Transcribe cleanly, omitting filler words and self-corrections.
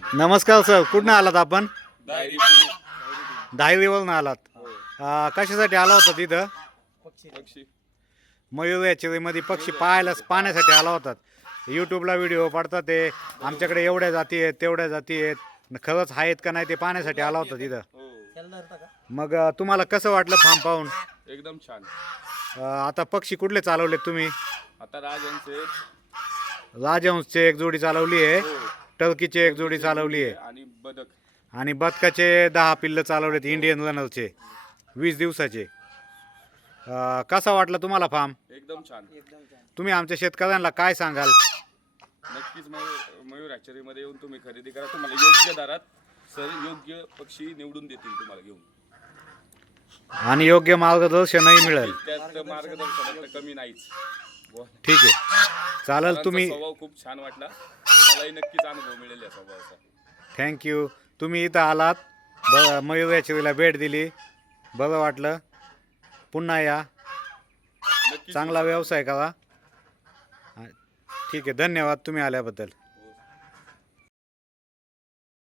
नमस्कार सर, कुठून आलात आपण? डायरी धायरीवरून आलात. कशासाठी आला होता तिथं? पक्षी मयूर याचेरीमध्ये पक्षी पाहण्यासाठी आला होतात. यूट्यूबला व्हिडिओ पडतात ते आमच्याकडे एवढ्या जाती आहेत तेवढ्या जाती आहेत, खरंच आहेत का नाही ते पाहण्यासाठी आला होता तिथं. हो मग तुम्हाला कसं वाटलं फार्म पाहून? एकदम छान. आता पक्षी कुठले चालवलेत तुम्ही? आता राजांचे राजहंसचे एक जोडी चालवली आहे, हो टर्कीची एक जोडी चालवली आहे आणि बदक आणि बदकाचे 10 पिल्लं चालवलेत इंडियन रनरचे 20 दिवसाचे. कसा वाटला तुम्हाला फार्म? एकदम छान. तुम्ही आमच्या शेतकऱ्यांना काय सांगाल? नक्कीच मयूर हॅचरीमध्ये येऊन तुम्ही खरेदी करा. तुम्हाला योग्य दरात सर योग्य पक्षी निवडून देतील तुम्हाला घेऊन. आणि योग्य मार्गदर्शनही मिळेल. त्यात मार्गदर्शनात कमी नाहीच. ठीक आहे, चालेल. तुम्ही स्वभाव खूप छान वाटला. तुम्हालाही नक्कीच अनुभव मिळेल या स्वभावाचा. थँक्यू. तुम्ही इथं आलात, मयूर याचेरीला भेट दिली, बरं वाटलं. पुन्हा या, नक्कीच चांगला व्यवसाय करा. ठीक आहे, धन्यवाद तुम्ही आल्याबद्दल.